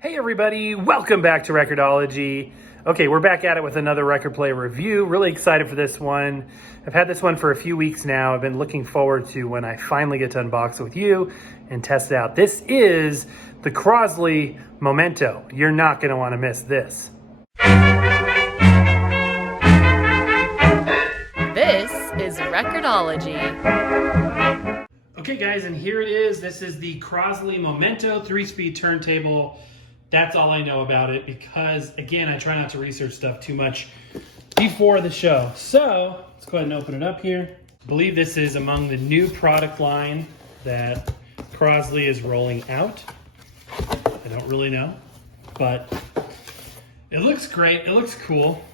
Hey everybody, welcome back to Record-ology. Okay, we're back at it with another record player review. Really excited for this one. I've had this one for a few weeks now. I've been looking forward to when I finally get to unbox it with you and test it out. This is the Crosley Momento. You're not going to want to miss this. This is Record-ology. Okay guys, and here it is. This is the Crosley Momento 3-speed turntable. That's all I know about it because, again, I try not to research stuff too much before the show. So, let's go ahead and open it up here. I believe this is among the new product line that Crosley is rolling out. I don't really know, but it looks great. It looks cool.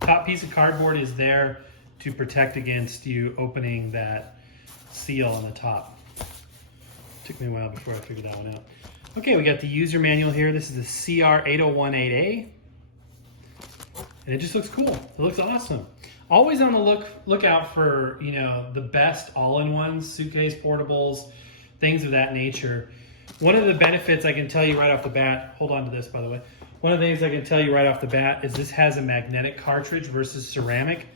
Top piece of cardboard is there to protect against you opening that seal on the top. Took me a while before I figured that one out. Okay, we got the user manual here. This is the CR8018A. And it just looks cool. It looks awesome. Always on the lookout for, you know, the best all-in-ones, suitcase portables, things of that nature. One of the benefits I can tell you right off the bat, hold on to this by the way. One of the things I can tell you right off the bat is this has a magnetic cartridge versus ceramic.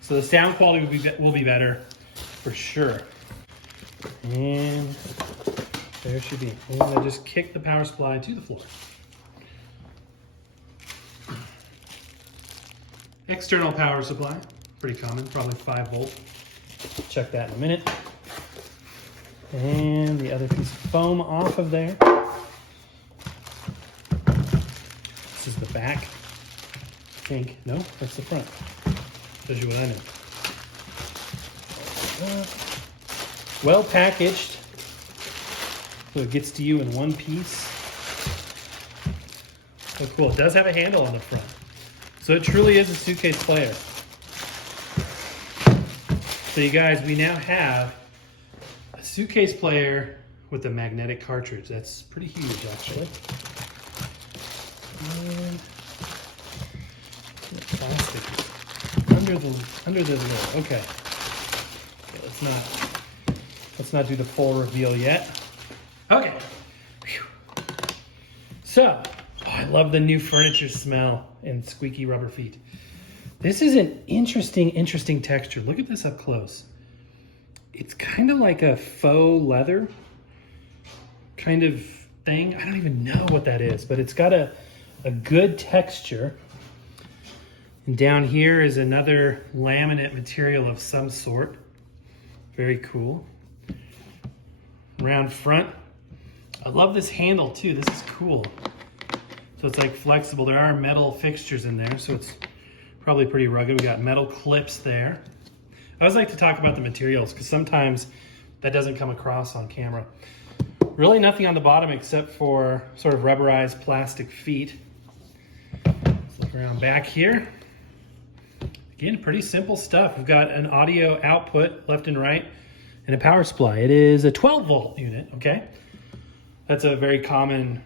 So the sound quality will be better for sure. And there should be. And I just kick the power supply to the floor. External power supply, pretty common, probably 5 volt. Check that in a minute. And the other piece of foam off of there. This is the back. I think, no, that's the front. Shows you what I know. Well packaged. So it gets to you in one piece. So cool. It does have a handle on the front. So it truly is a suitcase player. So you guys, we now have a suitcase player with a magnetic cartridge. That's pretty huge actually. And plastic under the lid. Okay. Let's not do the full reveal yet. Okay. Whew. So, I love the new furniture smell and squeaky rubber feet. This is an interesting texture. Look at this up close. It's kind of like a faux leather kind of thing. I don't even know what that is, but it's got a good texture. And down here is another laminate material of some sort. Very cool. Round front. I love this handle too. This is cool. So it's like flexible. There are metal fixtures in there, so it's probably pretty rugged. We got metal clips there. I always like to talk about the materials because sometimes that doesn't come across on camera. Really nothing on the bottom except for sort of rubberized plastic feet. Let's look around back here. Again, pretty simple stuff. We've got an audio output left and right and a power supply. It is a 12 volt unit, okay? That's a very common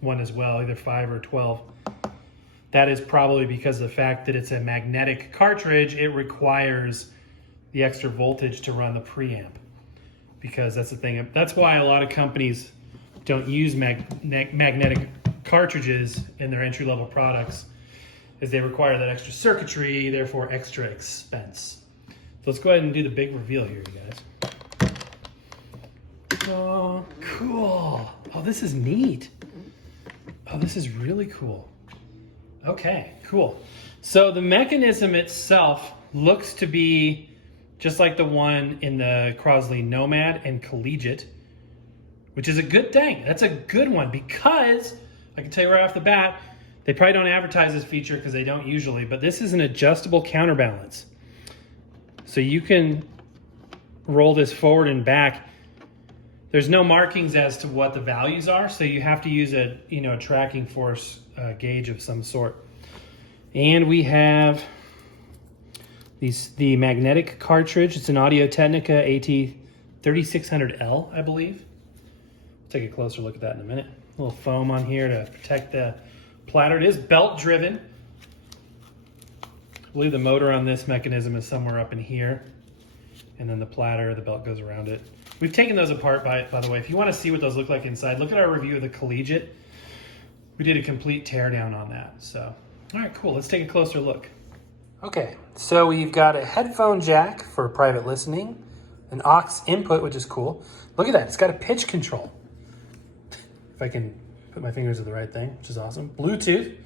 one as well, either 5 or 12. That is probably because of the fact that it's a magnetic cartridge. It requires the extra voltage to run the preamp because that's the thing. That's why a lot of companies don't use magnetic cartridges in their entry-level products, is they require that extra circuitry, therefore extra expense. So let's go ahead and do the big reveal here, you guys. Oh, cool. Oh, this is neat. Oh, this is really cool. Okay, cool. So the mechanism itself looks to be just like the one in the Crosley Nomad and Collegiate, which is a good thing. That's a good one because I can tell you right off the bat, they probably don't advertise this feature because they don't usually, but this is an adjustable counterbalance. So you can roll this forward and back. There's no markings as to what the values are, so you have to use a tracking force gauge of some sort. And we have the magnetic cartridge. It's an Audio-Technica AT3600L, I believe. We'll take a closer look at that in a minute. A little foam on here to protect the platter. It is belt driven. I believe the motor on this mechanism is somewhere up in here. And then the platter, the belt goes around it. We've taken those apart, by the way. If you want to see what those look like inside, look at our review of the Collegiate. We did a complete teardown on that. So, all right, cool. Let's take a closer look. Okay, so we've got a headphone jack for private listening, an aux input, which is cool. Look at that. It's got a pitch control. If I can put my fingers to the right thing, which is awesome. Bluetooth.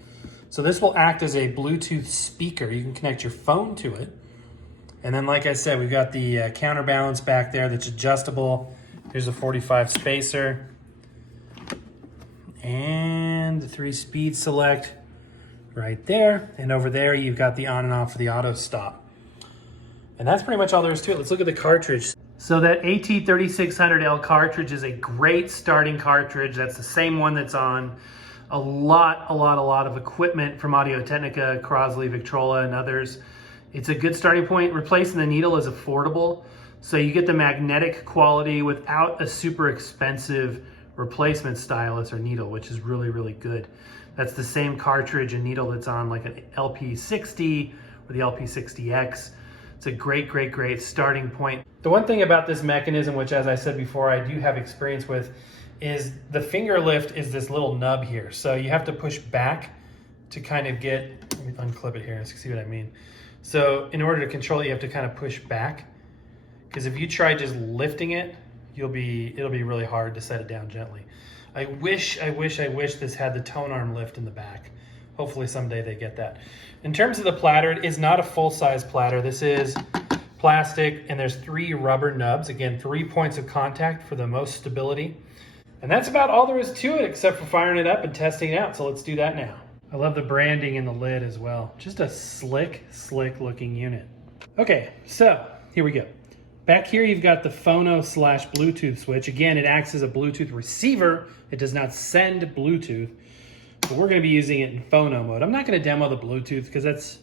So this will act as a Bluetooth speaker. You can connect your phone to it. And then, like I said, we've got the counterbalance back there that's adjustable. Here's a 45 spacer. And the 3-speed select right there. And over there, you've got the on and off for the auto stop. And that's pretty much all there is to it. Let's look at the cartridge. So that AT3600L cartridge is a great starting cartridge. That's the same one that's on a lot of equipment from Audio-Technica, Crosley, Victrola, and others. It's a good starting point. Replacing the needle is affordable. So you get the magnetic quality without a super expensive replacement stylus or needle, which is really, really good. That's the same cartridge and needle that's on like an LP60 or the LP60X. It's a great starting point. The one thing about this mechanism, which as I said before, I do have experience with, is the finger lift is this little nub here. So you have to push back to kind of get, let me unclip it here so you see what I mean. So in order to control it, you have to kind of push back, because if you try just lifting it, it'll be really hard to set it down gently. I wish this had the tone arm lift in the back. Hopefully someday they get that. In terms of the platter, it is not a full-size platter. This is plastic, and there's 3 rubber nubs. Again, 3 points of contact for the most stability. And that's about all there is to it, except for firing it up and testing it out. So let's do that now. I love the branding in the lid as well. Just a slick looking unit. Okay, so here we go. Back here, you've got the phono/Bluetooth switch. Again, it acts as a Bluetooth receiver. It does not send Bluetooth, but we're gonna be using it in phono mode. I'm not gonna demo the Bluetooth because that's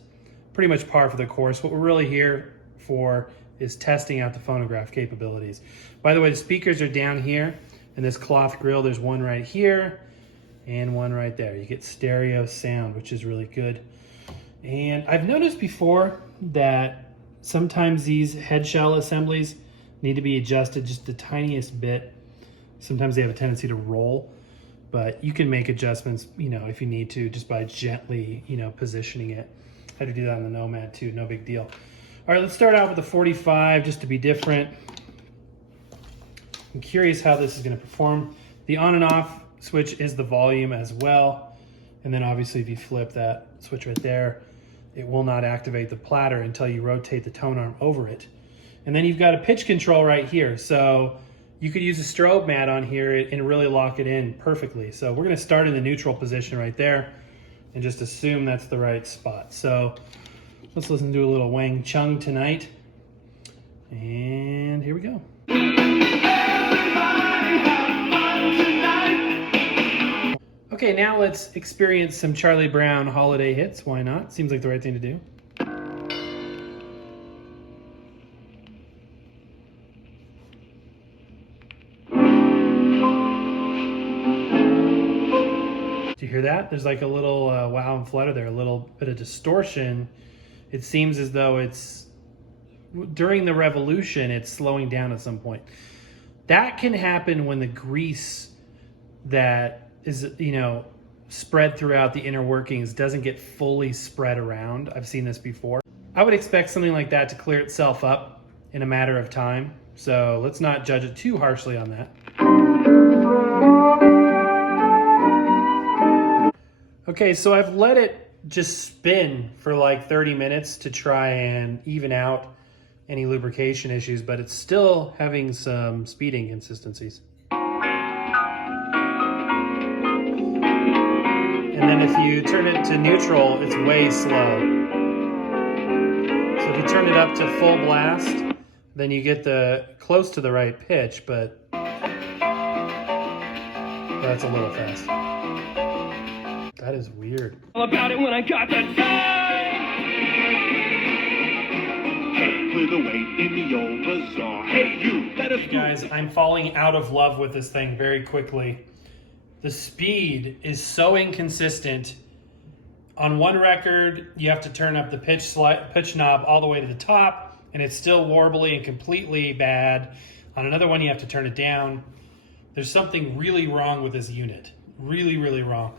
pretty much par for the course. What we're really here for is testing out the phonograph capabilities. By the way, the speakers are down here in this cloth grill. There's one right here and one right there. You get stereo sound, which is really good. And I've noticed before that sometimes these head shell assemblies need to be adjusted just the tiniest bit. Sometimes they have a tendency to roll, but you can make adjustments, if you need to, just by gently, positioning it. I had to do that on the Nomad too, no big deal. All right, let's start out with the 45 just to be different. I'm curious how this is gonna perform. The on and off switch is the volume as well. And then obviously if you flip that switch right there, it will not activate the platter until you rotate the tone arm over it. And then you've got a pitch control right here. So you could use a strobe mat on here and really lock it in perfectly. So we're gonna start in the neutral position right there and just assume that's the right spot. So let's listen to a little Wang Chung tonight. And here we go. Okay, now let's experience some Charlie Brown holiday hits. Why not? Seems like the right thing to do. Do you hear that? There's like a little wow and flutter there, a little bit of distortion. It seems as though it's, during the revolution, it's slowing down at some point. That can happen when the grease that is, spread throughout the inner workings doesn't get fully spread around. I've seen this before. I would expect something like that to clear itself up in a matter of time. So let's not judge it too harshly on that. Okay, so I've let it just spin for like 30 minutes to try and even out any lubrication issues, but it's still having some speeding inconsistencies. And then if you turn it to neutral, it's way slow. So if you turn it up to full blast, then you get close to the right pitch, but that's a little fast. That is weird. All about it when I got that the weight in the old bazaar. Hey, you better. Guys, I'm falling out of love with this thing very quickly. The speed is so inconsistent. On one record, you have to turn up the pitch knob all the way to the top, and it's still warbly and completely bad. On another one, you have to turn it down. There's something really wrong with this unit. Really, really wrong.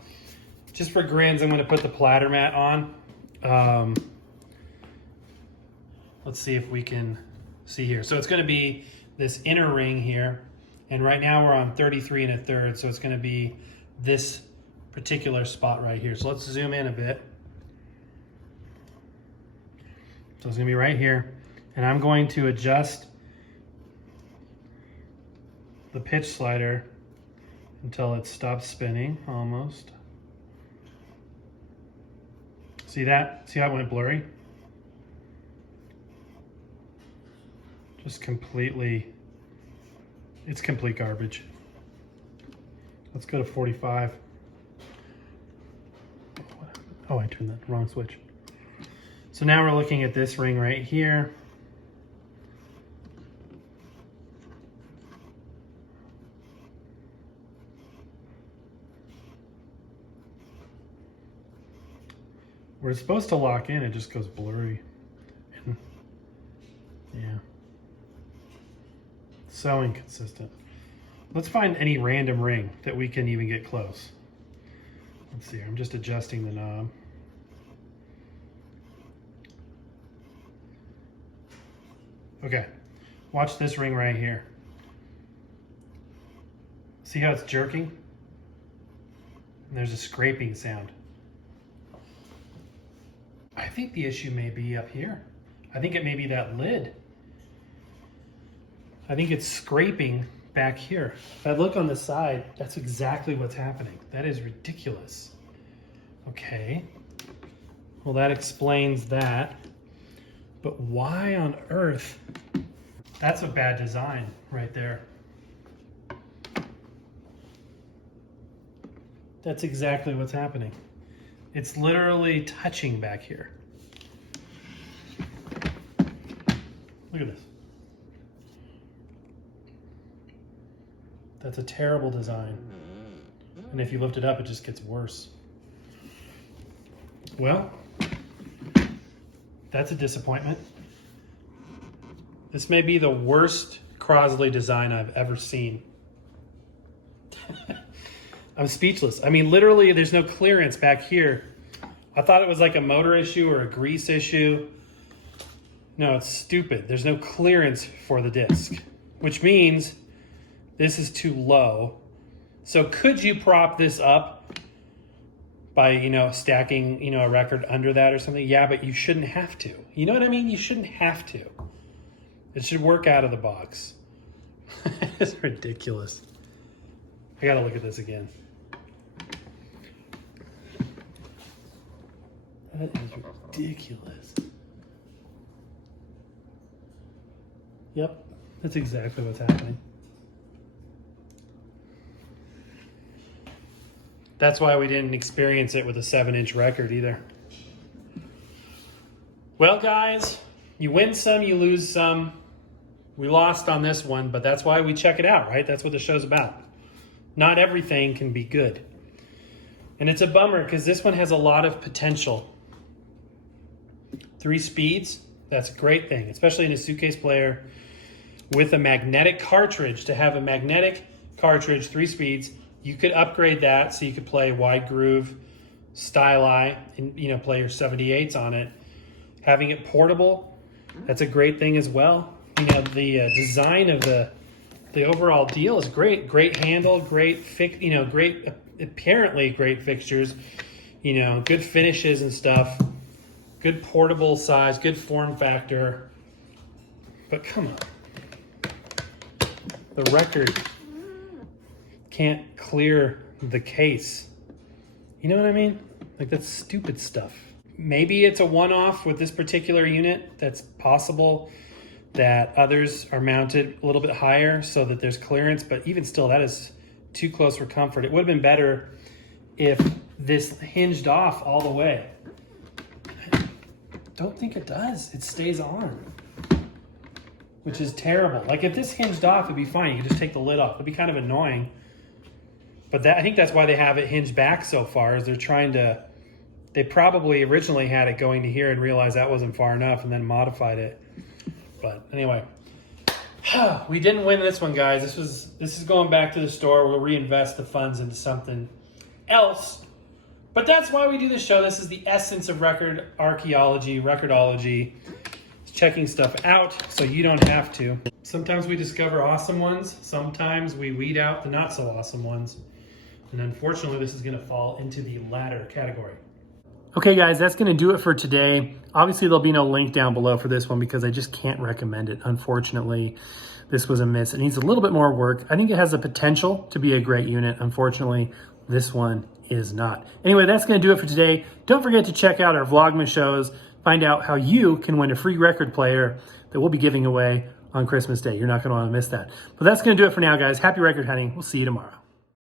Just for grins, I'm going to put the platter mat on. Let's see if we can see here. So it's going to be this inner ring here. And right now we're on 33 1/3. So it's going to be this particular spot right here. So let's zoom in a bit. So it's going to be right here. And I'm going to adjust the pitch slider until it stops spinning almost. See that? See how it went blurry? Just completely, it's complete garbage. Let's go to 45. Oh, I turned that wrong switch. So now we're looking at this ring right here. Where it's supposed to lock in, it just goes blurry. Yeah. So inconsistent. Let's find any random ring that we can even get close. Let's see, I'm just adjusting the knob. Okay, watch this ring right here. See how it's jerking? And there's a scraping sound. I think the issue may be up here. I think it may be that lid. I think it's scraping back here. If I look on the side, that's exactly what's happening. That is ridiculous. Okay. Well, that explains that. But why on earth? That's a bad design right there. That's exactly what's happening. It's literally touching back here. Look at this. That's a terrible design. And if you lift it up, it just gets worse. Well, that's a disappointment. This may be the worst Crosley design I've ever seen. I'm speechless. I mean, literally, there's no clearance back here. I thought it was like a motor issue or a grease issue. No, it's stupid. There's no clearance for the disc, which means this is too low. So could you prop this up by, stacking, a record under that or something? Yeah, but you shouldn't have to. You know what I mean? You shouldn't have to. It should work out of the box. It's ridiculous. I gotta look at this again. That is ridiculous. Yep, that's exactly what's happening. That's why we didn't experience it with a 7-inch record either. Well, guys, you win some, you lose some. We lost on this one, but that's why we check it out, right? That's what the show's about. Not everything can be good. And it's a bummer because this one has a lot of potential. 3 speeds, that's a great thing, especially in a suitcase player with a magnetic cartridge. To have a magnetic cartridge, 3 speeds, you could upgrade that so you could play wide groove, styli, and play your 78s on it. Having it portable, that's a great thing as well. The design of the overall deal is great. Great handle, great apparently great fixtures, good finishes and stuff. Good portable size, good form factor. But come on. The record can't clear the case. You know what I mean? Like, that's stupid stuff. Maybe it's a one-off with this particular unit. That's possible that others are mounted a little bit higher so that there's clearance, but even still, that is too close for comfort. It would have been better if this hinged off all the way. Don't think it does. It stays on, which is terrible. Like, if this hinged off, it'd be fine. You could just take the lid off. It'd be kind of annoying. But I think that's why they have it hinged back so far, is they're trying to, they probably originally had it going to here and realized that wasn't far enough and then modified it. But anyway, We didn't win this one, guys. This is going back to the store. We'll reinvest the funds into something else. But that's why we do this show. This is the essence of record archaeology, Record-ology. It's checking stuff out so you don't have to. Sometimes we discover awesome ones. Sometimes we weed out the not so awesome ones. And unfortunately, this is going to fall into the latter category. Okay, guys, that's going to do it for today. Obviously, there'll be no link down below for this one because I just can't recommend it. Unfortunately, this was a miss. It needs a little bit more work. I think it has the potential to be a great unit. Unfortunately, this one is not. Anyway, that's going to do it for today. Don't forget to check out our Vlogmas shows. Find out how you can win a free record player that we'll be giving away on Christmas Day. You're not going to want to miss that. But that's going to do it for now, guys. Happy record hunting. We'll see you tomorrow.